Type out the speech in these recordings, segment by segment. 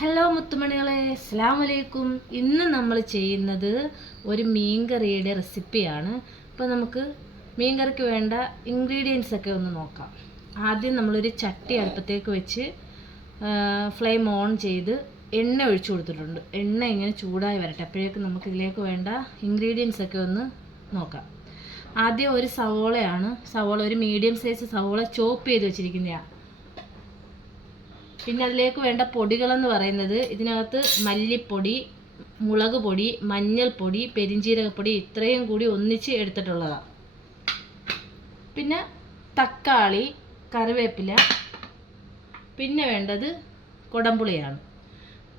Hello മുത്തുമണികളെ, അസ്സലാമു അലൈക്കും. ഇന്ന് നമ്മൾ ചെയ്യുന്നത് ഒരു മീൻകറിയുടെ റെസിപ്പിയാണ്. അപ്പോൾ നമുക്ക് മീൻകറിക്ക് വേണ്ട ഇൻഗ്രീഡിയൻസ് ഒക്കെ ഒന്ന് നോക്കാം. ആദ്യം നമ്മളൊരു ചട്ടി അടുപ്പത്തേക്ക് വെച്ച് ഫ്ലെയിം ഓൺ ചെയ്ത് എണ്ണ ഒഴിച്ചു കൊടുത്തിട്ടുണ്ട്. എണ്ണ ഇങ്ങനെ ചൂടായി വരട്ടെ, അപ്പോഴേക്കും നമുക്ക് ഇതിലേക്ക് വേണ്ട ഇൻഗ്രീഡിയൻസ് ഒക്കെ ഒന്ന് നോക്കാം. ആദ്യം ഒരു സവോളയാണ്. ഒരു മീഡിയം സൈസ് സവോള ചോപ്പ് ചെയ്ത് വെച്ചിരിക്കുന്നതാണ്. പിന്നെ അതിലേക്ക് വേണ്ട പൊടികളെന്ന് പറയുന്നത്, ഇതിനകത്ത് മല്ലിപ്പൊടി, മുളക് പൊടി, മഞ്ഞൾപ്പൊടി, പെരിഞ്ജീരകപ്പൊടി ഇത്രയും കൂടി ഒന്നിച്ച് എടുത്തിട്ടുള്ളതാണ്. പിന്നെ തക്കാളി, കറിവേപ്പില, പിന്നെ വേണ്ടത് കുടംപുളിയാണ്.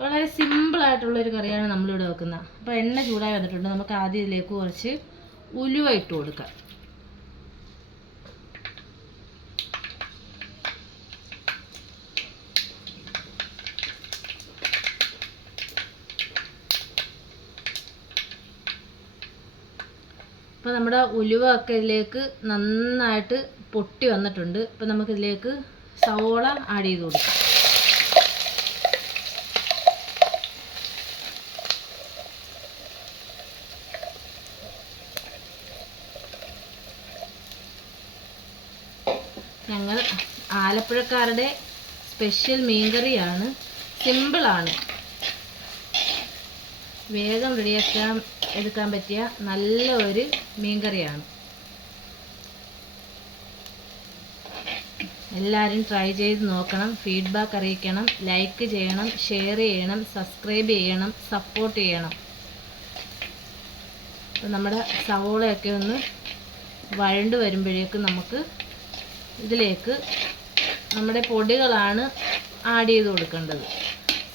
വളരെ സിമ്പിളായിട്ടുള്ളൊരു കറിയാണ് നമ്മളിവിടെ വെക്കുന്നത്. അപ്പോൾ എണ്ണ ചൂടായി വന്നിട്ടുണ്ട്. നമുക്ക് ആദ്യം ഇതിലേക്ക് കുറച്ച് ഉലുവ ഇട്ട് കൊടുക്കാം. അപ്പോൾ നമ്മുടെ ഉലുവ ഒക്കെ ഇതിലേക്ക് നന്നായിട്ട് പൊട്ടി വന്നിട്ടുണ്ട്. അപ്പോൾ നമുക്കിതിലേക്ക് സവോള ആഡ് ചെയ്ത് കൊടുക്കാം. ഞങ്ങൾ ആലപ്പുഴക്കാരുടെ സ്പെഷ്യൽ മീൻകറിയാണ്. സിമ്പിളാണ്, വേഗം എടുക്കാൻ പറ്റിയ നല്ല ഒരു മീൻകറിയാണ്. എല്ലാവരും ട്രൈ ചെയ്ത് നോക്കണം, ഫീഡ്ബാക്ക് അറിയിക്കണം, ലൈക്ക് ചെയ്യണം, ഷെയർ ചെയ്യണം, സബ്സ്ക്രൈബ് ചെയ്യണം, സപ്പോർട്ട് ചെയ്യണം. അപ്പോൾ നമ്മുടെ സവോളയൊക്കെ ഒന്ന് വഴണ്ട് വരുമ്പോഴേക്കും നമുക്ക് ഇതിലേക്ക് നമ്മുടെ പൊടികളാണ് ആഡ് ചെയ്ത് കൊടുക്കേണ്ടത്.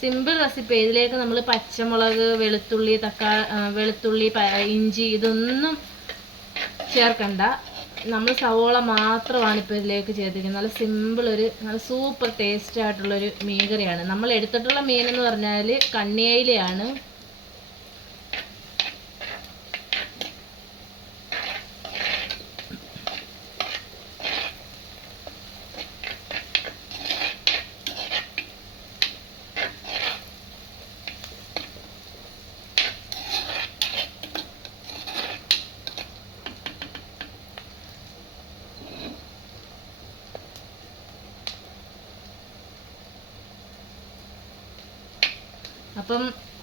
Simple recipe. ഇതിലേക്ക് നമ്മൾ പച്ചമുളക്, വെളുത്തുള്ളി, ഇഞ്ചി ഇതൊന്നും ചേർക്കണ്ട. നമ്മൾ സവോള മാത്രമാണ് ഇപ്പോൾ ഇതിലേക്ക് ചേർത്തിരിക്കുന്നത്. നല്ല സിമ്പിൾ, നല്ല സൂപ്പർ ടേസ്റ്റ് ആയിട്ടുള്ളൊരു മീൻകറിയാണ്. നമ്മൾ എടുത്തിട്ടുള്ള മീനെന്ന് പറഞ്ഞാൽ കണ്ണിയയിലയാണ്. അപ്പം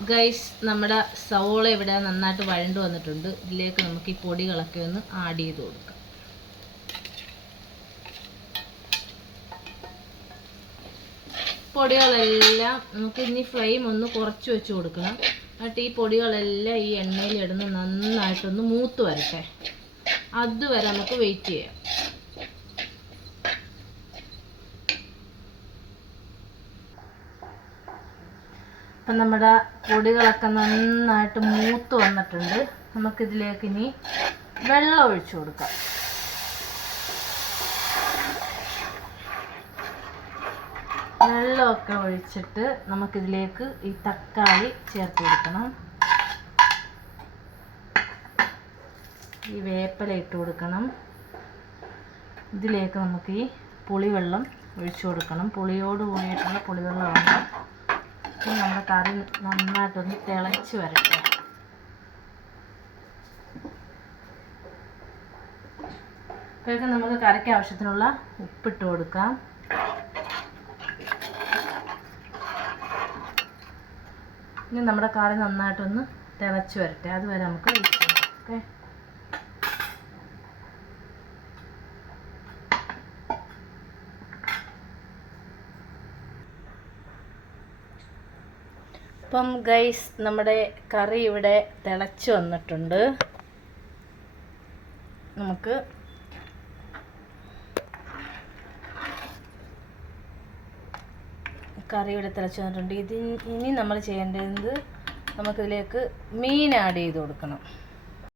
ഗൈസ്, നമ്മുടെ സവോള ഇവിടെ നന്നായിട്ട് വഴണ്ട് വന്നിട്ടുണ്ട്. ഇതിലേക്ക് നമുക്ക് ഈ പൊടികളൊക്കെ ഒന്ന് ആഡ് ചെയ്ത് കൊടുക്കാം. പൊടികളെല്ലാം നമുക്ക് ഇനി ഫ്ലെയിം ഒന്ന് കുറച്ച് വെച്ച് കൊടുക്കണം. എന്നിട്ട് ഈ പൊടികളെല്ലാം ഈ എണ്ണയിൽ ഇടുന്ന് നന്നായിട്ടൊന്ന് മൂത്ത് വരട്ടെ. അതുവരെ നമുക്ക് വെയിറ്റ് ചെയ്യാം. അപ്പം നമ്മുടെ പൊടികളൊക്കെ നന്നായിട്ട് മൂത്ത് വന്നിട്ടുണ്ട്. നമുക്കിതിലേക്ക് ഇനി വെള്ളം ഒഴിച്ചു കൊടുക്കാം. വെള്ളമൊക്കെ ഒഴിച്ചിട്ട് നമുക്കിതിലേക്ക് ഈ തക്കാളി ചേർത്ത് കൊടുക്കണം. ഈ വേപ്പില ഇട്ട് കൊടുക്കണം. ഇതിലേക്ക് നമുക്ക് ഈ പുളിവെള്ളം ഒഴിച്ചു കൊടുക്കണം. പുളിയോട് കൂടിയിട്ടുള്ള പുളിവെള്ളമാണ്. നമ്മുടെ കറി നന്നായിട്ടൊന്ന് തിളച്ച് വരട്ടെ. അപ്പോഴേക്കും നമുക്ക് കറിക്ക് ആവശ്യത്തിനുള്ള ഉപ്പിട്ട് കൊടുക്കാം. ഇനി നമ്മുടെ കറി നന്നായിട്ടൊന്ന് തിളച്ച് വരട്ടെ. അതുവരെ നമുക്ക് വെയിറ്റ് ചെയ്യാം. ഓക്കെ. അപ്പം ഗൈസ്, നമ്മുടെ കറി ഇവിടെ തിളച്ച് വന്നിട്ടുണ്ട്. നമുക്ക് കറി ഇവിടെ തിളച്ച് വന്നിട്ടുണ്ട്. ഇനി നമ്മൾ ചെയ്യേണ്ടത്, നമുക്കിതിലേക്ക് മീൻ ആഡ് ചെയ്ത് കൊടുക്കണം.